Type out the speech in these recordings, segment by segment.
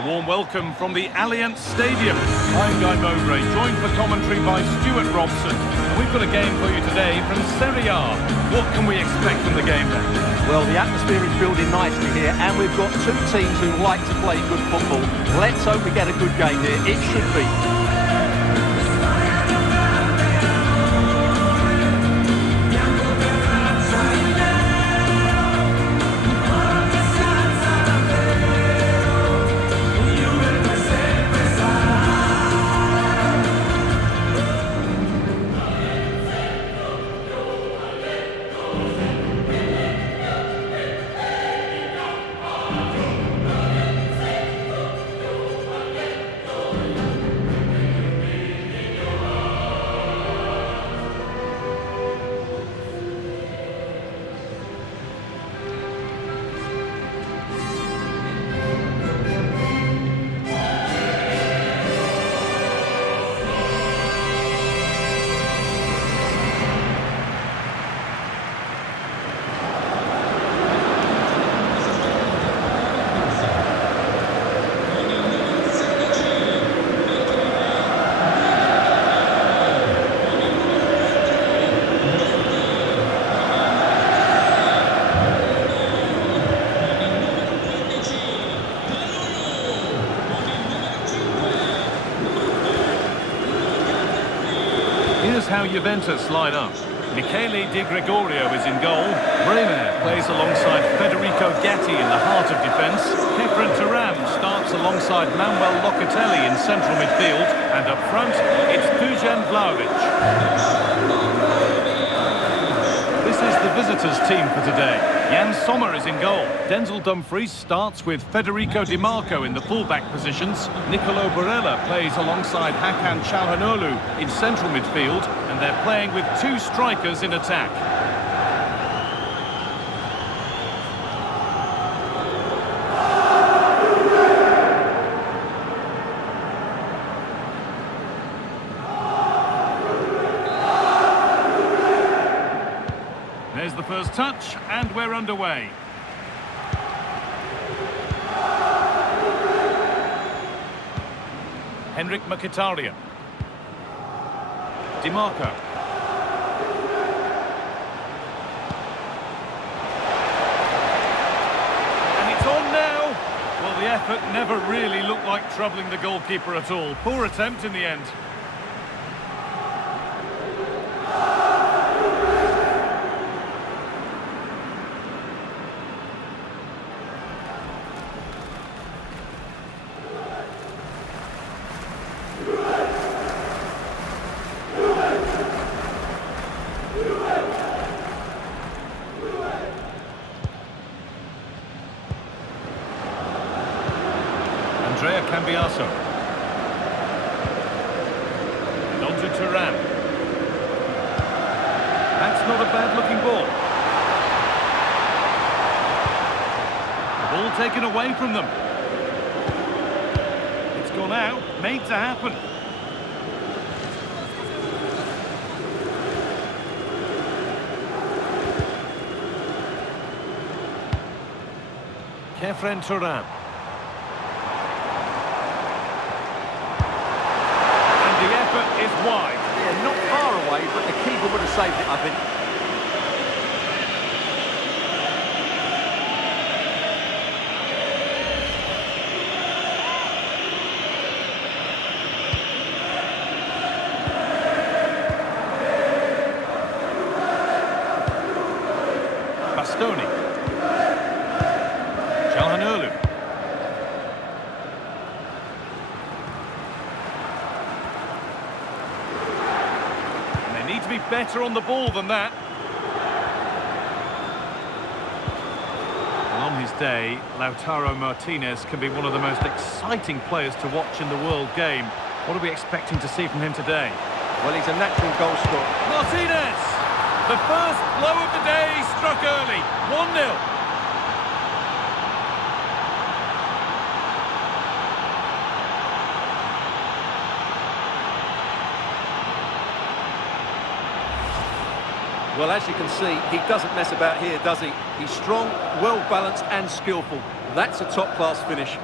A warm welcome from the Allianz Stadium. I'm Guy Mowbray, joined for commentary by Stuart Robson. And we've got a game for you today from Serie A. What can we expect from the game then? Well, the atmosphere is building nicely here, and we've got two teams who like to play good football. Let's hope we get a good game here. It should be. Here's how Juventus line up. Michele Di Gregorio is in goal. Bremer plays alongside Federico Gatti in the heart of defence. Kefren Turam starts alongside Manuel Locatelli in central midfield. And up front, it's Dusan Vlahovic. This is the visitors' team for today. Jan Sommer is in goal. Denzel Dumfries starts with Federico Di Marco in the full-back positions. Nicolo Barella plays alongside Hakan Çalhanoğlu in central midfield, and they're playing with two strikers in attack. There's the first touch, and we're underway. Henrik Mkhitaryan. Di Marco. And it's on now. Well, the effort never really looked like troubling the goalkeeper at all. Poor attempt in the end. Cambiaso. And on to Turan. That's not a bad-looking ball. The ball taken away from them. It's gone out, made to happen. Kefren Turan. Is wide. Yeah, not far away, but the keeper would have saved it, I think. Bastoni. Çalhanoğlu. Need to be better on the ball than that. And on his day, Lautaro Martinez can be one of the most exciting players to watch in the world game. What are we expecting to see from him today? Well, he's a natural goal scorer. Martinez! The first blow of the day struck early. 1-0. Well, as you can see, he doesn't mess about here, does he? He's strong, well-balanced and skillful. That's a top-class finish.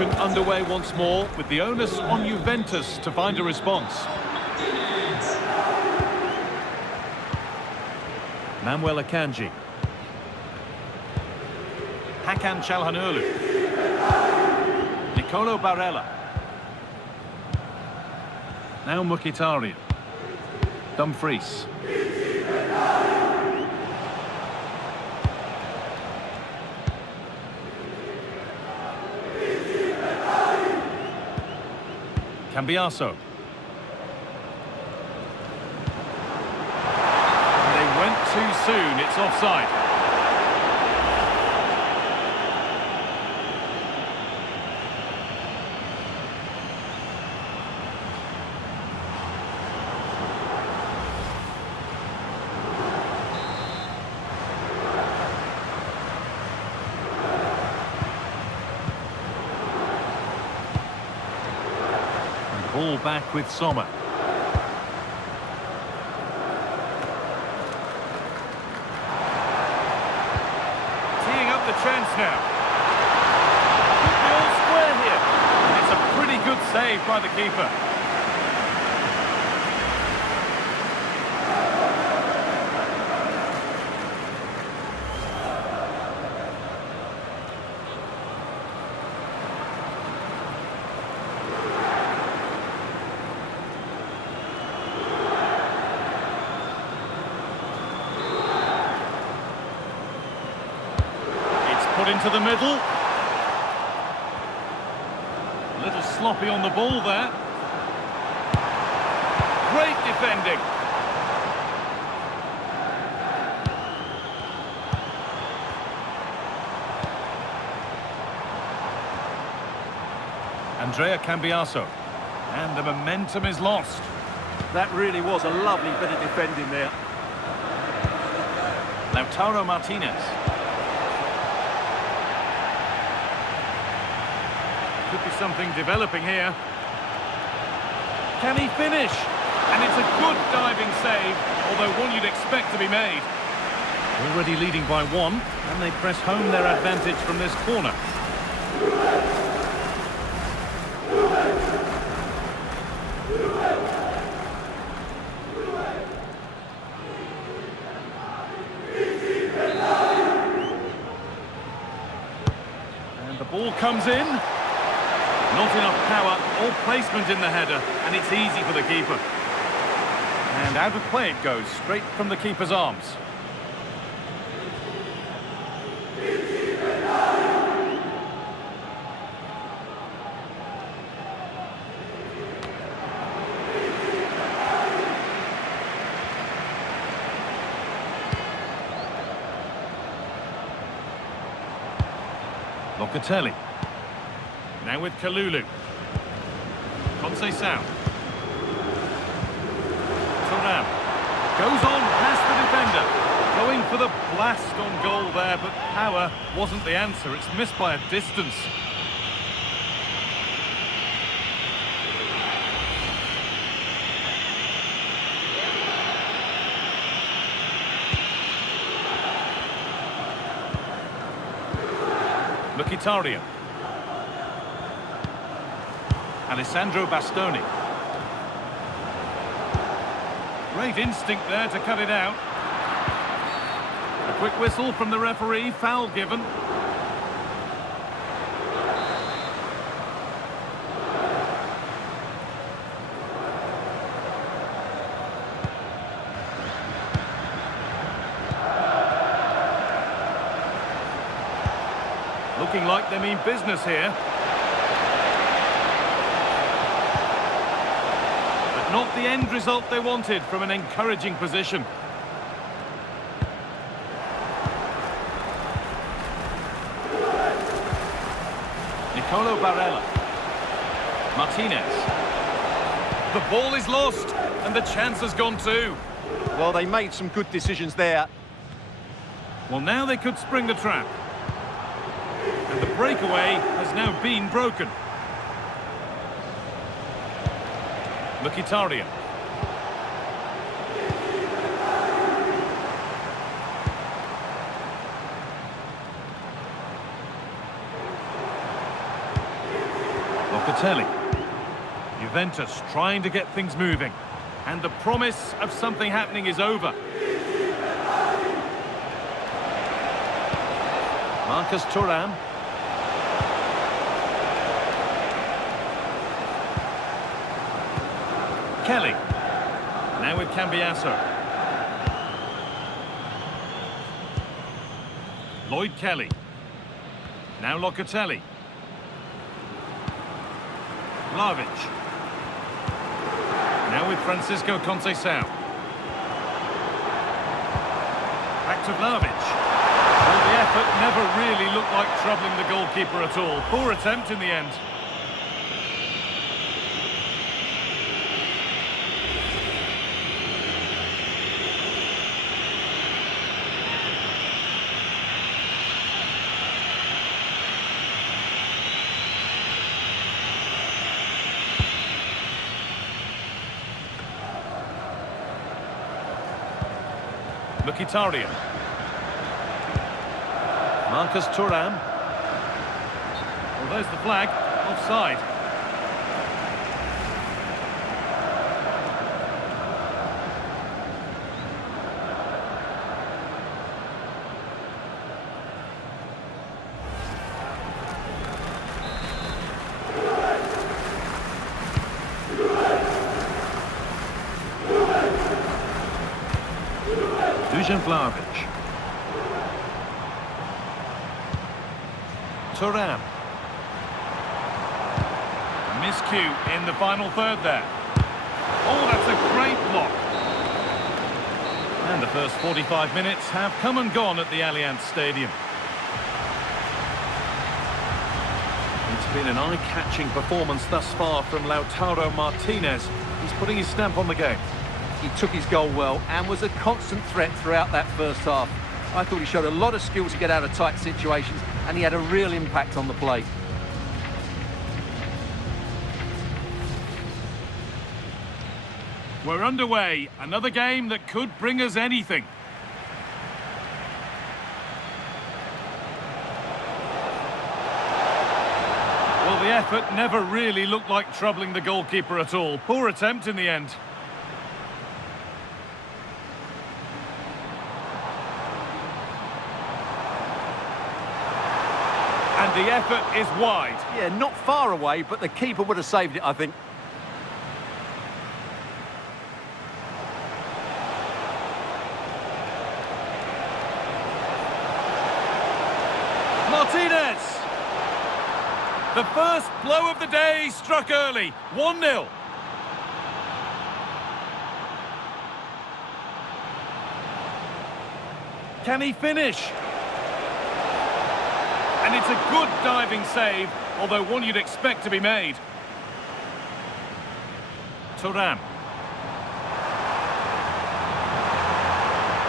action underway once more, with the onus on Juventus to find a response. Manuel Akanji. Hakan Çalhanoğlu. Nicolo Barella. Now Mkhitaryan. Dumfries. Cambiaso. They went too soon, it's offside. Ball back with Sommer. Teeing up the chance now. Could be all square here. It's a pretty good save by the keeper. Put into the middle. A little sloppy on the ball there. Great defending. Andrea Cambiaso. And the momentum is lost. That really was a lovely bit of defending there. Lautaro Martinez. Could be something developing here. Can he finish? And it's a good diving save, although one you'd expect to be made. Already leading by one, and they press home their advantage from this corner. And the ball comes in. Not enough power or placement in the header, and it's easy for the keeper. And out of play it goes, straight from the keeper's arms. Locatelli. Now with Kalulu. Conceição. Thuram. Goes on past the defender. Going for the blast on goal there, but power wasn't the answer. It's missed by a distance. Mkhitaryan. Alessandro Bastoni. Great instinct there to cut it out. A quick whistle from the referee, foul given. Looking like they mean business here. Not the end result they wanted from an encouraging position. Nicolo Barella. Martinez. The ball is lost, and the chance has gone too. Well, they made some good decisions there. Well, now they could spring the trap. And the breakaway has now been broken. Mkhitaryan. Locatelli. Juventus trying to get things moving. And the promise of something happening is over. Marcus Thuram. Kelly. Now with Cambiasso. Lloyd Kelly. Now Locatelli. Vlahovic. Now with Francisco Conceição. Back to Vlahovic. Well, the effort never really looked like troubling the goalkeeper at all. Poor attempt in the end. Mkhitaryan. Marcus Thuram. Well, there's the flag. Offside. Vlahovic. Thuram. Miscue in the final third there. Oh, that's a great block. And the first 45 minutes have come and gone at the Allianz Stadium. It's been an eye-catching performance thus far from Lautaro Martinez. He's putting his stamp on the game. He took his goal well and was a constant threat throughout that first half. I thought he showed a lot of skill to get out of tight situations, and he had a real impact on the play. We're underway. Another game that could bring us anything. Well, the effort never really looked like troubling the goalkeeper at all. Poor attempt in the end. And the effort is wide. Yeah, not far away, but the keeper would have saved it, I think. Martinez! The first blow of the day struck early. 1-0. Can he finish? And it's a good diving save, although one you'd expect to be made. Thuram.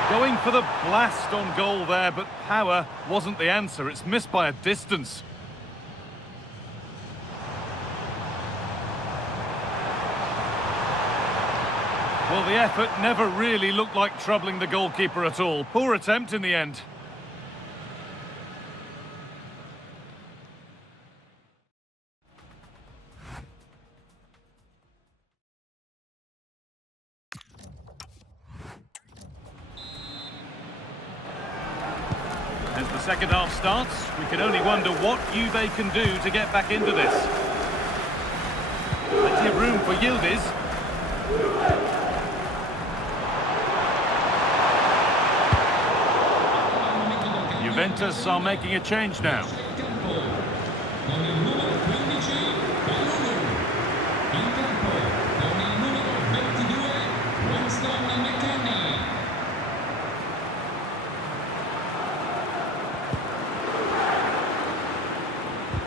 Going for the blast on goal there, but power wasn't the answer. It's missed by a distance. Well, the effort never really looked like troubling the goalkeeper at all. Poor attempt in the end. As the second half starts, we can only wonder what Juve can do to get back into this. Plenty of room for Yildiz. Juventus are making a change now.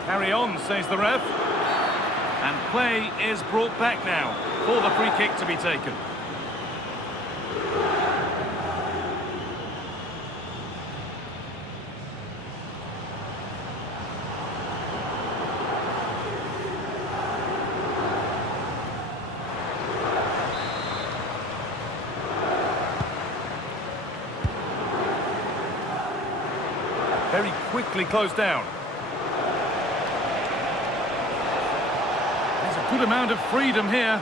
Carry on, says the ref. And play is brought back now for the free kick to be taken. Very quickly closed down. Good amount of freedom here.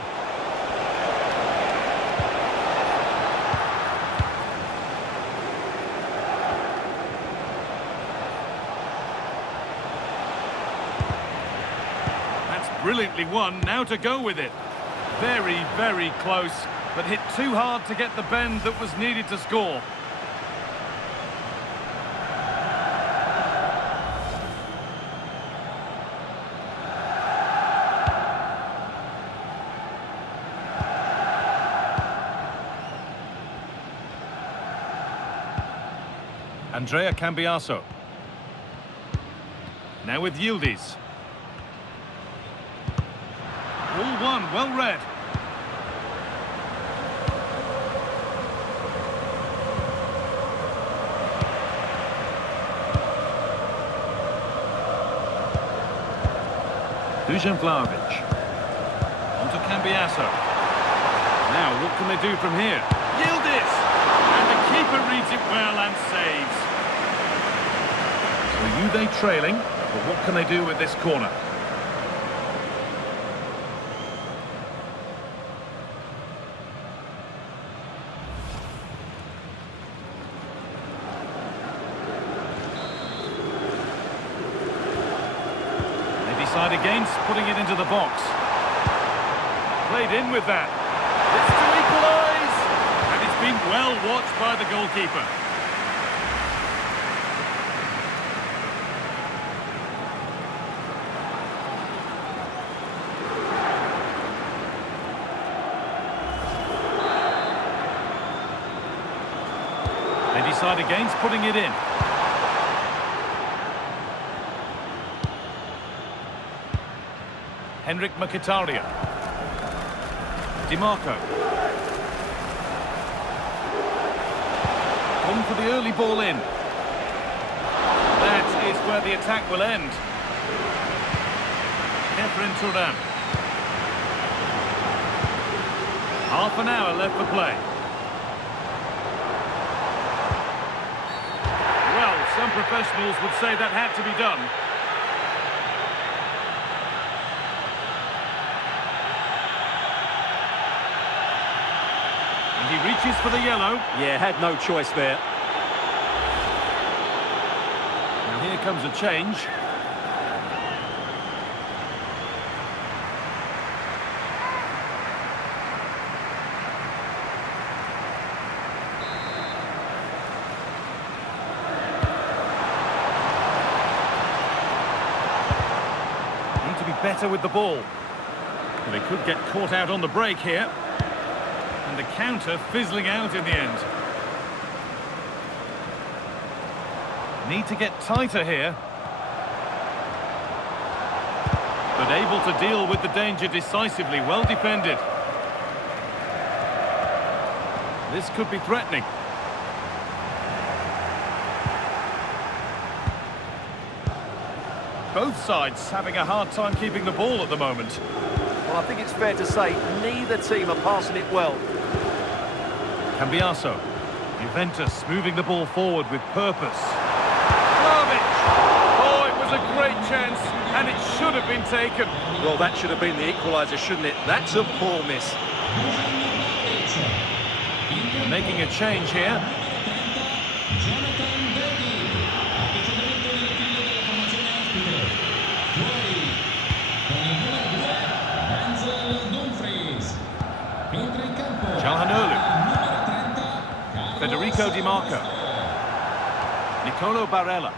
That's brilliantly won. Now to go with it. Very, very close, but hit too hard to get the bend that was needed to score. Andrea Cambiaso. Now with Yildiz. All one, well read. Dusan Vlahovic. On to Cambiaso. Now, what can they do from here? Yildiz! And the keeper reads it well and saves. So Juve trailing, but what can they do with this corner? Decide against putting it into the box. Played in with that. It's to equalise! And it's been well watched by the goalkeeper. They decide against putting it in. Henrik Mkhitaryan. Di Marco. On for the early ball in. That is where the attack will end. Kefren Turam. Half an hour left for play. Well, some professionals would say that had to be done. He reaches for the yellow. Yeah, had no choice there. Now here comes a change. Need to be better with the ball. Well, they could get caught out on the break here. And the counter fizzling out in the end. Need to get tighter here. But able to deal with the danger decisively. Well defended. This could be threatening. Both sides having a hard time keeping the ball at the moment. Well, I think it's fair to say neither team are passing it well. Cambiaso. Juventus moving the ball forward with purpose. Vlahovic! Oh, it was a great chance, and it should have been taken. Well, that should have been the equaliser, shouldn't it? That's a poor miss. They're making a change here. Federico Di Marco. Nicolo Barella.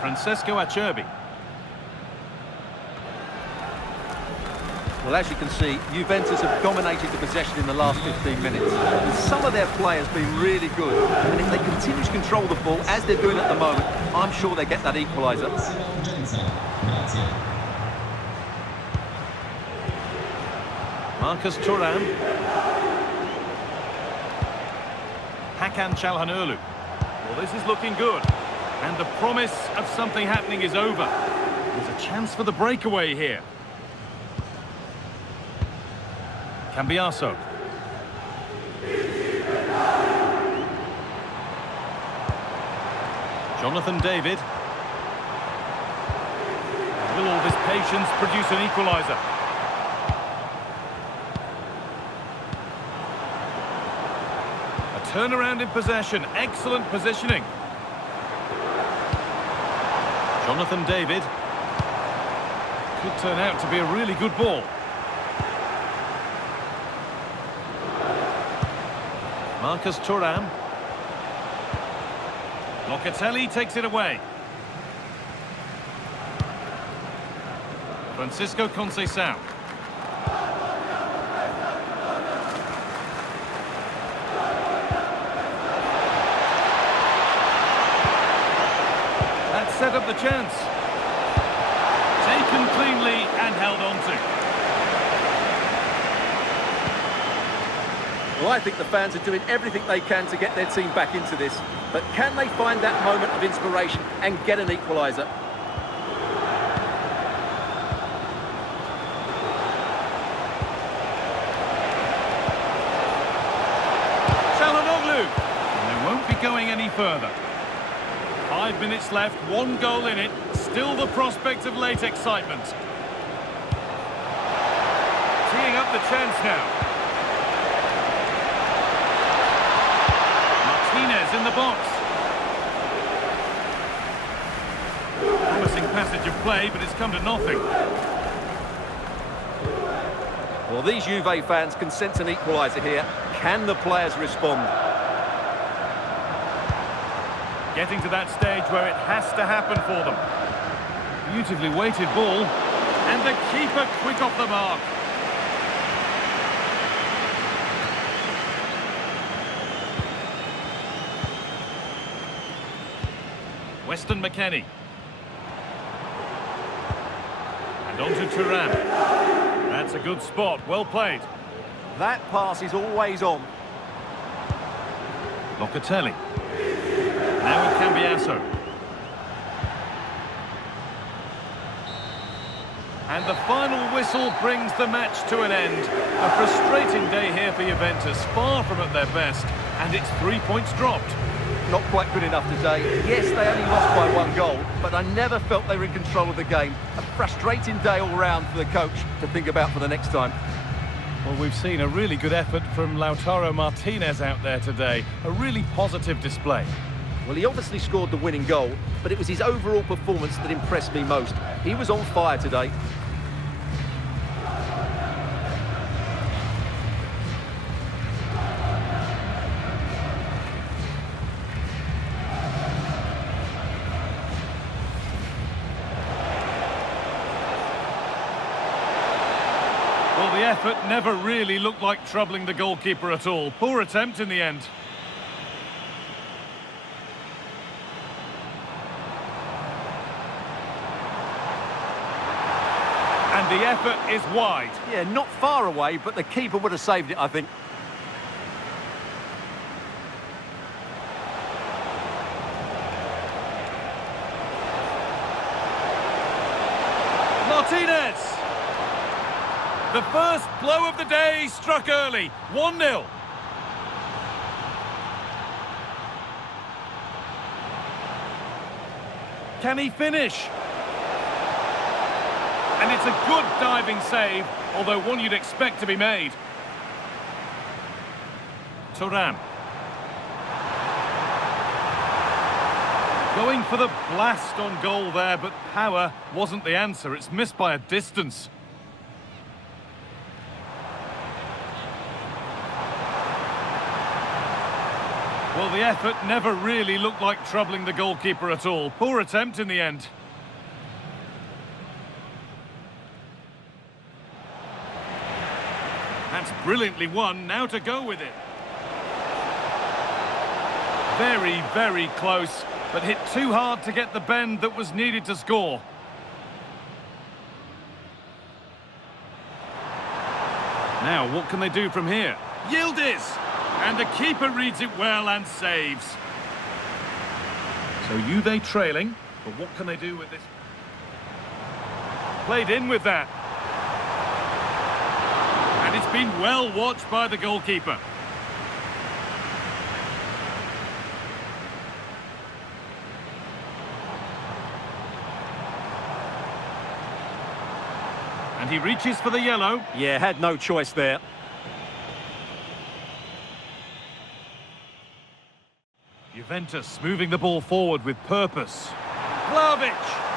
Francesco Acerbi. Well, as you can see, Juventus have dominated the possession in the last 15 minutes. And some of their players have been really good. And if they continue to control the ball, as they're doing at the moment, I'm sure they get that equaliser. Marcus Thuram. Hakan Çalhanoğlu. Well, this is looking good. And the promise of something happening is over. There's a chance for the breakaway here. Cambiaso. Jonathan David. will all this patience produce an equaliser? A turnaround in possession, excellent positioning. Jonathan David. Could turn out to be a really good ball. Marcus Thuram. Locatelli takes it away. Francisco Conceição. That set up the chance. Taken cleanly and held on to. Well, I think the fans are doing everything they can to get their team back into this. But can they find that moment of inspiration and get an equaliser? Çalhanoğlu. And they won't be going any further. 5 minutes left, 1 goal in it. Still the prospect of late excitement. Teeing up the chance now. Martinez in the box. Promising passage of play, but it's come to nothing. Well, these Juve fans can sense an equaliser here. Can the players respond? Getting to that stage where it has to happen for them. Beautifully weighted ball. And the keeper quick off the mark. Weston McKennie. And on to Thuram. That's a good spot, well played. That pass is always on. Locatelli. Now it can be Cambiasso. And the final whistle brings the match to an end. A frustrating day here for Juventus, far from at their best, and it's 3 points dropped. Not quite good enough today. Yes, they only lost by 1 goal, but I never felt they were in control of the game. A frustrating day all round for the coach to think about for the next time. Well, we've seen a really good effort from Lautaro Martinez out there today. A really positive display. Well, he obviously scored the winning goal, but it was his overall performance that impressed me most. He was on fire today. Well, the effort never really looked like troubling the goalkeeper at all. Poor attempt in the end. And the effort is wide. Yeah, not far away, but the keeper would have saved it, I think. Martinez! The first blow of the day struck early. 1-0. Can he finish? And it's a good diving save, although one you'd expect to be made. Thuram. Going for the blast on goal there, but power wasn't the answer. It's missed by a distance. Well, the effort never really looked like troubling the goalkeeper at all. Poor attempt in the end. That's brilliantly won. Now to go with it. Very, very close, but hit too hard to get the bend that was needed to score. Now, what can they do from here? Yildiz! And the keeper reads it well and saves. So Juve trailing, but what can they do with this? Played in with that. And it's been well watched by the goalkeeper. And he reaches for the yellow. Yeah, had no choice there. Juventus moving the ball forward with purpose. Vlahovic.